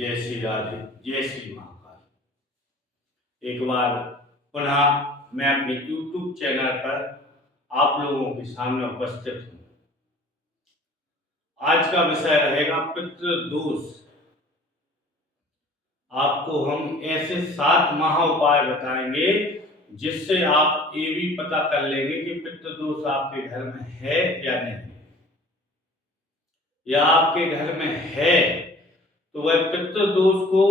जय श्री राधे, जय श्री महाकाल। एक बार पुनः मैं अपने YouTube चैनल पर आप लोगों के सामने उपस्थित हूँ। आज का विषय रहेगा पितृदोष। आपको हम ऐसे 7 महा उपाय बताएंगे जिससे आप ये भी पता कर लेंगे कि पितृदोष आपके घर में है या नहीं। या आपके घर में है तो वह पितृदोष को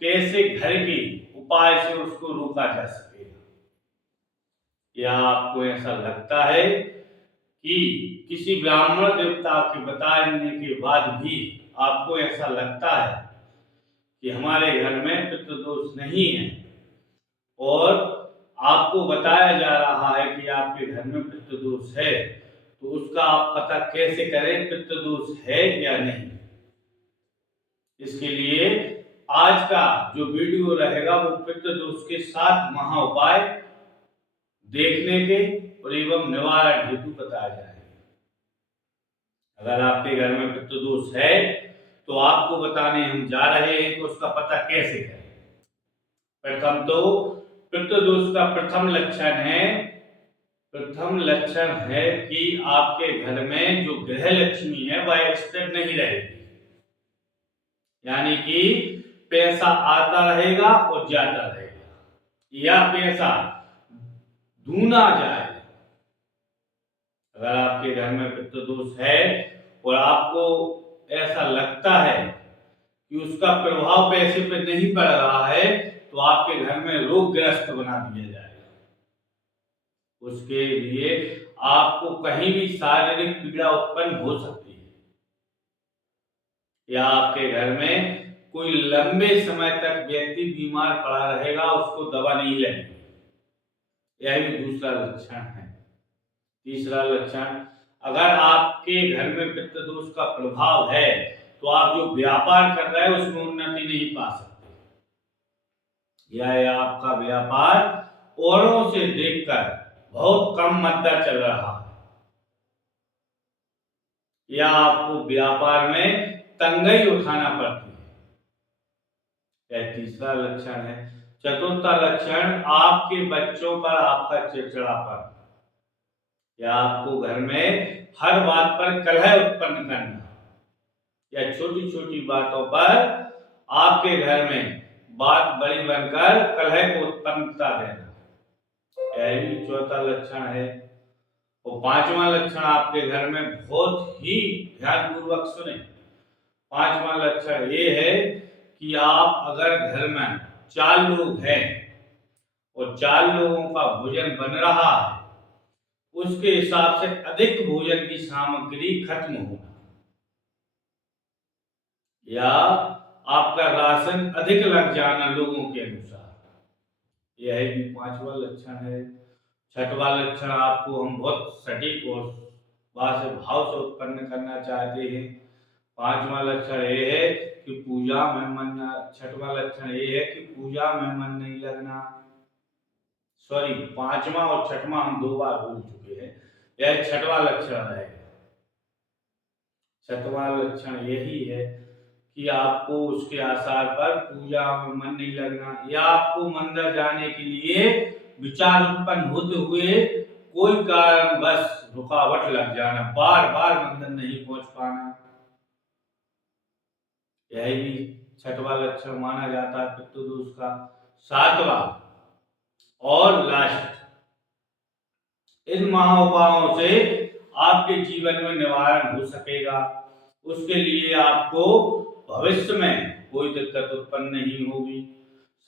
कैसे घर के उपाय से उसको रोका जा सकेगा। या आपको ऐसा लगता है कि किसी ब्राह्मण देवता के बताने के बाद भी आपको ऐसा लगता है कि हमारे घर में पितृदोष नहीं है और आपको बताया जा रहा है कि आपके घर में पितृदोष है, तो उसका आप पता कैसे करें पितृदोष है या नहीं। इसके लिए आज का जो वीडियो रहेगा वो पितृदोष के 7 महा उपाय देखने के और एवं निवारण हेतु बताया जाएगा। अगर आपके घर में पितृदोष है तो आपको बताने हम जा रहे हैं कि उसका पता कैसे करें। प्रथम तो पितृदोष का प्रथम लक्षण है कि आपके घर में जो गृह लक्ष्मी है वह स्थिर नहीं रहेगी, यानी कि पैसा आता रहेगा और जाता रहेगा या पैसा दूना जाएगा। अगर आपके घर में पितृदोष है और आपको ऐसा लगता है कि उसका प्रभाव पैसे पर नहीं पड़ रहा है तो आपके घर में रोगग्रस्त बना दिया जाएगा। उसके लिए आपको कहीं भी शारीरिक पीड़ा उत्पन्न हो सकती है या आपके घर में कोई लंबे समय तक व्यक्ति बीमार पड़ा रहेगा, उसको दवा नहीं लगेगी। यह भी दूसरा लक्षण है। तीसरा लक्षण, अगर आपके घर में पितृदोष का प्रभाव है तो आप जो व्यापार कर रहे हैं उसमें उन्नति नहीं पा सकते, या आपका व्यापार औरों से देखकर बहुत कम मंदा चल रहा है, या आपको व्यापार में तंगई उठाना पड़ती है। यह तीसरा लक्षण है। चतुर्थ लक्षण, आपके बच्चों पर आपका चिड़चिड़ापन या आपको घर में हर बात पर कलह उत्पन्न करना या छोटी छोटी बातों पर आपके घर में बात बड़ी बनकर कलह को उत्पन्नता देना, यही चौथा लक्षण है। और पांचवा लक्षण आपके घर में बहुत ही ध्यानपूर्वक सुने। पांचवा लक्षण ये है कि आप अगर घर में 4 लोग हैं और 4 लोगों का भोजन बन रहा है, उसके हिसाब से अधिक भोजन की सामग्री खत्म होना या आपका राशन अधिक लग जाना लोगों के अनुसार, यह भी पांचवा लक्षण है। छठवां लक्षण आपको हम बहुत सटीक और भाव से उत्पन्न करना चाहते हैं। पांचवा लक्षण ये है कि पूजा में मन, छठवां लक्षण ये है कि पूजा में मन नहीं लगना। सॉरी, पांचवा और छठवां हम 2 बार बोल चुके हैं, यह छठवां लक्षण रहेगा। छठवां लक्षण यही है कि आपको उसके आधार पर पूजा में मन नहीं लगना या आपको मंदिर जाने के लिए विचार उत्पन्न होते हुए कोई कारण बस रुकावट लग जाना, बार बार मंदिर नहीं पहुंच पाना, यही भी छठवां लक्षण माना जाता है पितृदोष का। सातवां और लास्ट, इन महा उपायों से आपके जीवन में निवारण हो सकेगा। उसके लिए आपको भविष्य में कोई दिक्कत उत्पन्न नहीं होगी।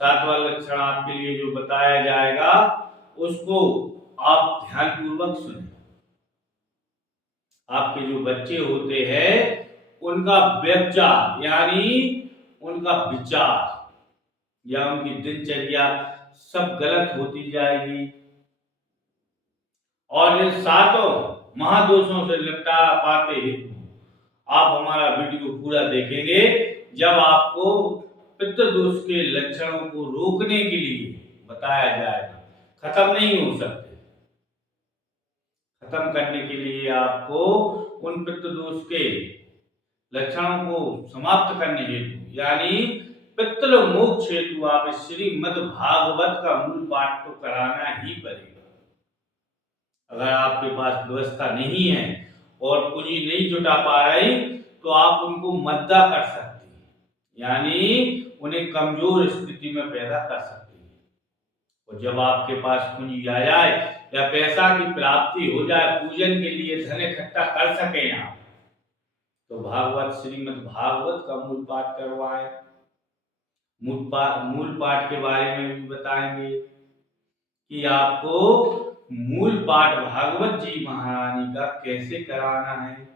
सातवां लक्षण आपके लिए जो बताया जाएगा उसको आप ध्यानपूर्वक सुनें। आपके जो बच्चे होते हैं उनका व्यवचार यानी उनका विचार या उनकी दिनचर्या सब गलत होती जाएगी और इन 7 महादोषों से निपटारा पाते हेतु आप हमारा वीडियो पूरा देखेंगे। जब आपको पितृदोष के लक्षणों को रोकने के लिए बताया जाएगा, खत्म नहीं हो सकते, खत्म करने के लिए आपको उन पितृदोष के लक्षणों को समाप्त करने हेतु यानी पितृ मोक्ष हेतु आप श्रीमद् भागवत का मूल पाठ तो कराना ही पड़ेगा। अगर आपके पास व्यवस्था नहीं है और पूंजी नहीं जुटा पा रही तो आप उनको मद्दा कर सकते हैं, यानी उन्हें कमजोर स्थिति में पैदा कर सकते हैं। और जब आपके पास पूंजी आ जाए या पैसा की प्राप्ति हो जाए, पूजन के लिए धन इकट्ठा कर सके आप, तो भागवत श्रीमद् भागवत का मूल पाठ करवाएं। मूल पाठ के बारे में भी बताएंगे कि आपको मूल पाठ भागवत जी महारानी का कैसे कराना है।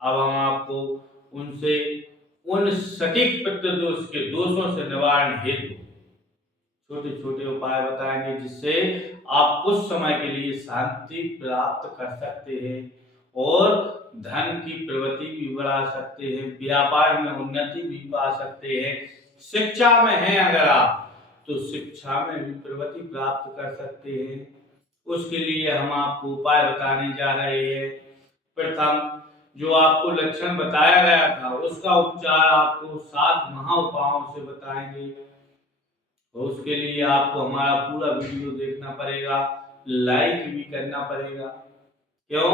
अब हम आपको उनसे उन सटीक पितृदोष के दोषों से निवारण हेतु छोटे छोटे उपाय बताएंगे, जिससे आप कुछ समय के लिए शांति प्राप्त कर सकते हैं और धन की प्रगति भी बढ़ा सकते हैं, व्यापार में उन्नति भी पा सकते हैं। शिक्षा में हैं अगर आप तो शिक्षा में भी प्रगति प्राप्त कर सकते हैं। उसके लिए हम आपको उपाय बताने जा रहे हैं। प्रथम जो आपको लक्षण बताया गया था उसका उपचार आपको 7 महा उपायों से बताएंगे। तो उसके लिए आपको हमारा पूरा वीडियो देखना पड़ेगा, लाइक भी करना पड़ेगा। क्यों?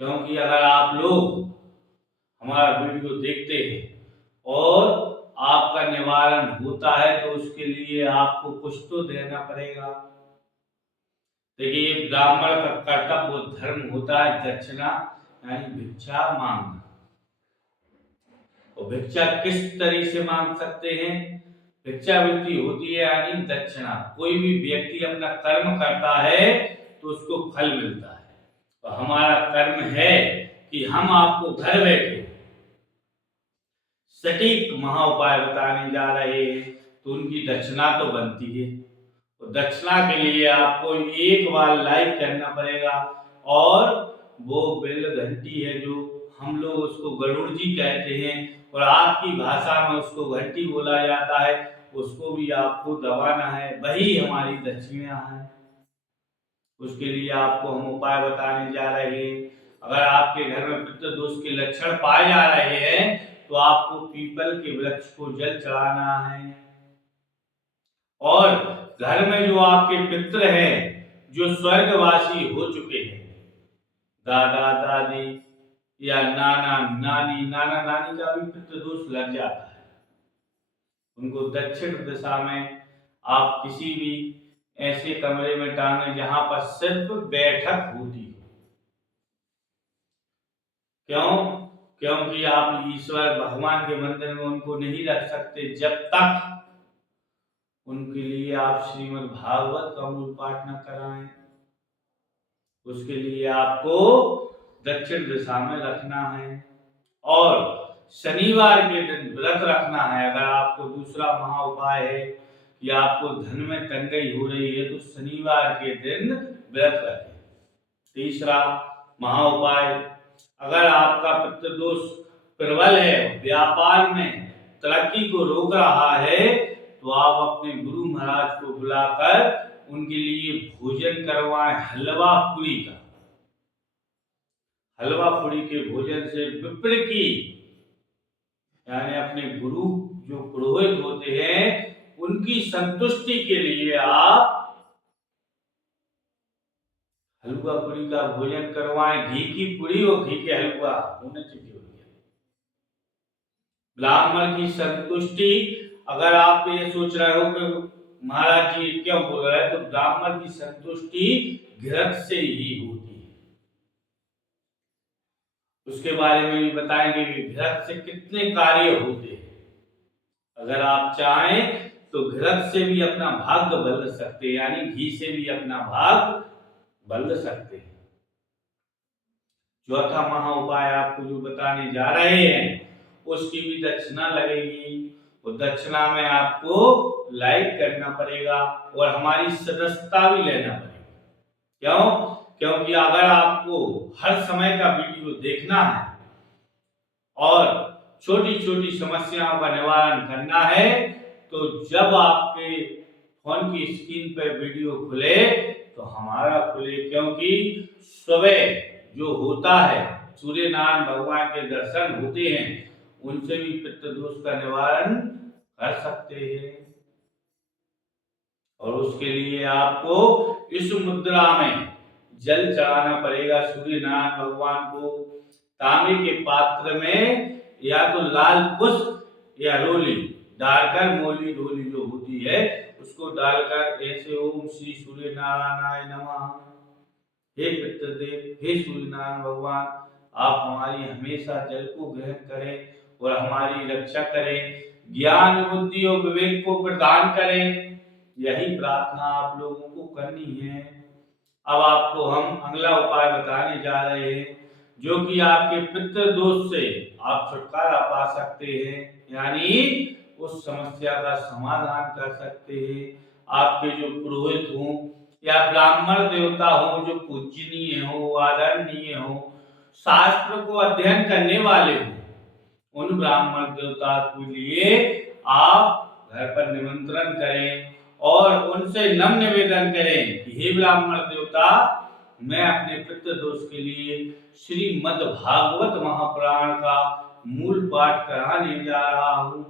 क्योंकि अगर आप लोग हमारा वीडियो देखते हैं और आपका निवारण होता है तो उसके लिए आपको कुछ तो देना पड़ेगा। देखिए, ब्राह्मण का कर्तव्य धर्म होता है दक्षिणा यानी भिक्षा मांगना। और भिक्षा किस तरीके से मांग सकते हैं? भिक्षावृत्ति होती है यानी दक्षिणा। कोई भी व्यक्ति अपना कर्म करता है तो उसको फल मिलता है, तो हमारा कर्म है कि हम आपको घर बैठे सटीक महा उपाय बताने जा रहे हैं, तो उनकी दक्षिणा तो बनती है। तो दक्षिणा के लिए आपको एक बार लाइक करना पड़ेगा और वो बेल घंटी है जो हम लोग उसको गरुड़ जी कहते हैं और आपकी भाषा में उसको घंटी बोला जाता है, उसको भी आपको दबाना है, वही हमारी दक्षिणा है। उसके लिए आपको हम उपाय बताने जा रहे हैं। अगर आपके घर में पितृदोष के लक्षण पाए जा रहे हैं तो आपको पीपल के वृक्ष को जल चढ़ाना है। और घर में जो आपके पितृ हैं जो स्वर्गवासी हो चुके हैं, दादा दादी या नाना नानी का भी पितृदोष लग जाता है, उनको दक्षिण दिशा में आप किसी भी ऐसे कमरे में टांगे जहां पर सिर्फ बैठक होती हो। क्यों? क्योंकि आप ईश्वर भगवान के मंदिर में उनको नहीं रख सकते जब तक उनके लिए आप श्रीमद् भागवत का मूल पाठ न कराएं। उसके लिए आपको दक्षिण दिशा में रखना है और शनिवार के दिन व्रत रखना है। अगर आपको दूसरा महा उपाय है कि आपको धन में तंगी हो रही है तो शनिवार के दिन व्रत रखें। तीसरा महा उपाय, अगर आपका पितृदोष प्रबल है, व्यापार में तरक्की को रोक रहा है, तो आप अपने गुरु महाराज को बुलाकर उनके लिए भोजन करवाएं हलवा पूरी का। हलवा पूरी के भोजन से विप्र की यानी अपने गुरु जो पुरोहित होते हैं उनकी संतुष्टि के लिए आप हलवा पूरी का भोजन करवाएं। घी की पूरी और घी के हलवा होना चाहिए। ब्राह्मण की संतुष्टि, अगर आप ये सोच रहे हो कि महाराज जी क्यों बोल रहे हैं, तो ब्राह्मण की संतुष्टि घृत से ही होती है। उसके बारे में भी बताएंगे कि घृत से कितने कार्य होते हैं। अगर आप चाहें तो घृत से भी अपना भाग्य बदल सकते हैं, यानी घी से भी अपना भाग्य बदल सकते हैं। चौथा महा उपाय आपको जो बताने जा रहे हैं उसकी भी दक्षिणा लगेगी। तो दक्षिणा में आपको लाइक करना पड़ेगा और हमारी सदस्यता भी लेना पड़ेगा। क्यों? क्योंकि अगर आपको हर समय का वीडियो देखना है और छोटी छोटी समस्याओं का निवारण करना है, तो जब आपके फोन की स्क्रीन पर वीडियो खुले तो हमारा खुले, क्योंकि सुबह जो होता है सूर्य नारायण भगवान के दर्शन होते हैं, उनसे भी पितृ दोष का निवारण कर सकते हैं। और उसके लिए आपको इस मुद्रा में जल चढ़ाना पड़ेगा सूर्य नारायण भगवान को। तांबे के पात्र में या तो लाल पुष्प या रोली डालकर, मोली रोली जो होती है उसको डालकर ऐसे ओम श्री सूर्य नारायणाय नमः, हे पितृदेव, हे सूर्य नारायण भगवान, आप हमारी हमेशा जल को ग्रहण करें और हमारी रक्षा करें, ज्ञान बुद्धि और विवेक को प्रदान करें। यही प्रार्थना आप लोगों को करनी है। अब आपको हम अगला उपाय बताने जा रहे हैं, जो कि आपके पितृ दोष से आप छुटकारा पा सकते हैं, यानी उस समस्या का समाधान कर सकते हैं। आपके जो पुरोहित हों या ब्राह्मण देवता हो जो पूजनीय हो, आदरणीय हो, शास्त्र को अध्ययन करने वाले हो, उन ब्राह्मण देवता के लिए आप घर पर निमंत्रण करें और उनसे नम्र निवेदन करें कि हे ब्राह्मण देवता, मैं अपने पितृ दोष के लिए श्रीमद् भागवत महापुराण का मूल पाठ कराने जा रहा हूँ।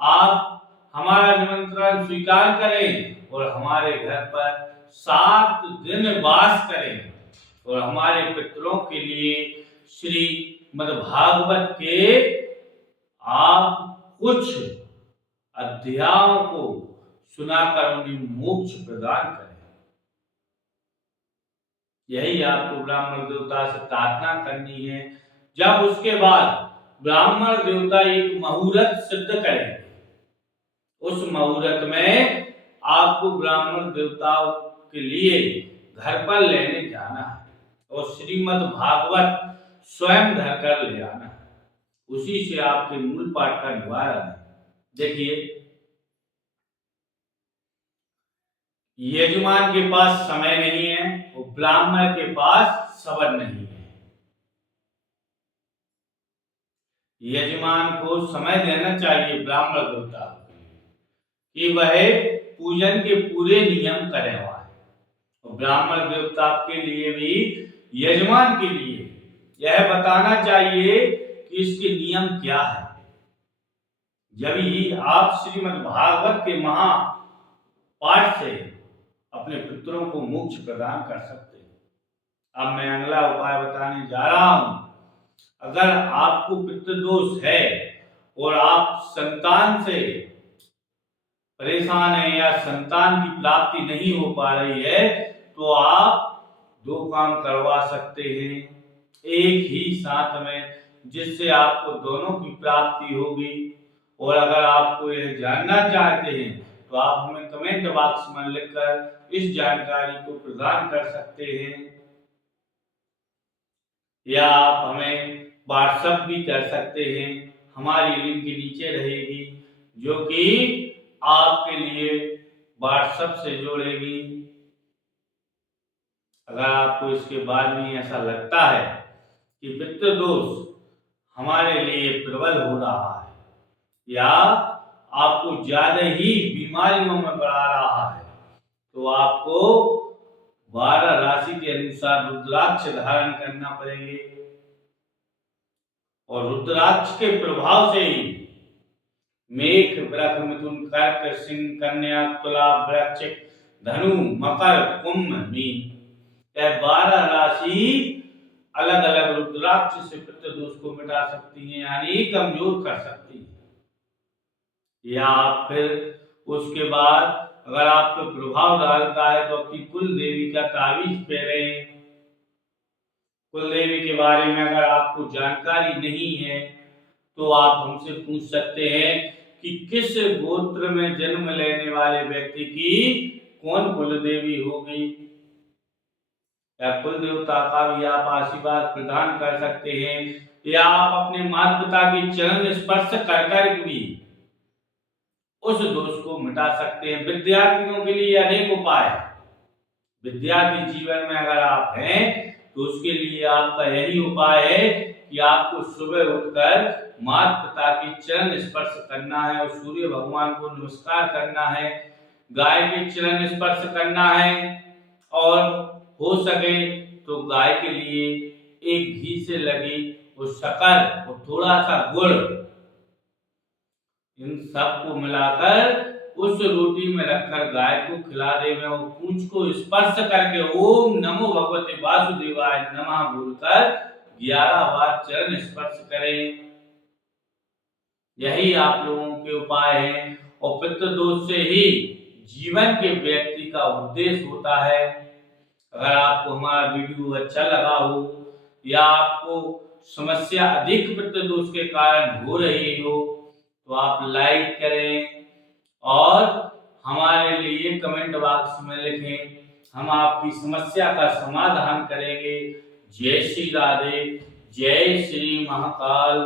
आप हमारा निमंत्रण स्वीकार करें और हमारे घर पर 7 दिन वास करें और हमारे पितरों के लिए श्रीमद् भागवत के आप कुछ अध्यायों को सुनाकर उन्हें मोक्ष प्रदान करें। यही आपको ब्राह्मण देवता से प्रार्थना करनी है। जब उसके बाद ब्राह्मण देवता एक मुहूर्त सिद्ध करेंगे, उस मुहूर्त में आपको ब्राह्मण देवताओं के लिए घर पर लेने जाना है और श्रीमद् भागवत स्वयं धर कर ले आना है। उसी से आपके मूल पाठ का निवारण है। देखिए, यजमान के पास समय नहीं है और ब्राह्मण के पास सबर नहीं है। यजमान को समय देना चाहिए ब्राह्मण देवता कि वह पूजन के पूरे नियम करें और ब्राह्मण देवता के लिए भी यजमान के लिए यह बताना चाहिए कि इसके नियम क्या है। जब ही आप श्रीमद् भागवत के महापाठ से अपने पितरों को मोक्ष प्रदान कर सकते हैं। अब मैं अगला उपाय बताने जा रहा हूं। अगर आपको पितृदोष है और आप संतान से परेशान है या संतान की प्राप्ति नहीं हो पा रही है, तो आप 2 काम करवा सकते हैं एक ही साथ में, जिससे आपको दोनों की प्राप्ति होगी। और अगर आपको यह जानना चाहते हैं तो आप हमें कमेंट बॉक्स में लिखकर इस जानकारी को प्रदान कर सकते हैं, या आप हमें व्हाट्सएप भी कर सकते हैं। हमारी लिंक नीचे रहेगी, जो कि आपके लिए व्हाट्सएप से जोड़ेगी। अगर आपको इसके बाद में ऐसा लगता है कि पितृ दोष हमारे लिए प्रबल हो रहा है या आपको ज्यादा ही बीमारियों में बढ़ा रहा है, तो आपको 12 राशि के अनुसार रुद्राक्ष धारण करना पड़ेंगे और रुद्राक्ष के प्रभाव से ही मेष, वृष, मिथुन, कर्क, सिंह, कन्या, तुला, वृश्चिक, धनु, मकर, कुंभ, मीन, यह 12 राशि अलग अलग रुद्राक्ष से पितृ दोष को मिटा सकती हैं, यानी कमजोर कर सकती है। या फिर उसके बाद अगर आप पे प्रभाव डालता है तो अपनी कुल देवी का तावीज पहने। कुल देवी के बारे में अगर आपको जानकारी नहीं है तो आप हमसे पूछ सकते हैं कि किस गोत्र में जन्म लेने वाले व्यक्ति की कौन कुल देवी होगी, या कुल देवता का भी आप आशीर्वाद प्रदान कर सकते हैं, या आप अपने माता पिता की चरण स्पर्श कर कर भी उस दोष को मिटा सकते हैं। विद्यार्थियों के लिए अनेक उपाय है। विद्यार्थी जीवन में अगर आप हैं तो उसके लिए आपका यही उपाय है कि आपको सुबह उठकर माता पिता की चरण स्पर्श करना है और सूर्य भगवान को नमस्कार करना है, गाय के चरण स्पर्श करना है और हो सके तो गाय के लिए एक घी से लगी वो शक्कर और थोड़ा सा गुड़, इन सबको मिलाकर उस रोटी में रखकर गाय को खिला देवे और पूंछ को स्पर्श करके ओम नमो भगवते वासुदेवाय नमः बोलकर 11 बार चरण स्पर्श करें। यही आप लोगों के उपाय हैं और पितृ दोष से ही जीवन के व्यक्ति का उद्देश्य होता है। अगर आपको हमारा वीडियो अच्छा लगा हो या आपको समस्या अधिक पितृ दोष के कारण हो रही हो तो आप लाइक करें और हमारे लिए कमेंट बॉक्स में लिखें, हम आपकी समस्या का समाधान करेंगे। जय श्री राधे, जय श्री महाकाल।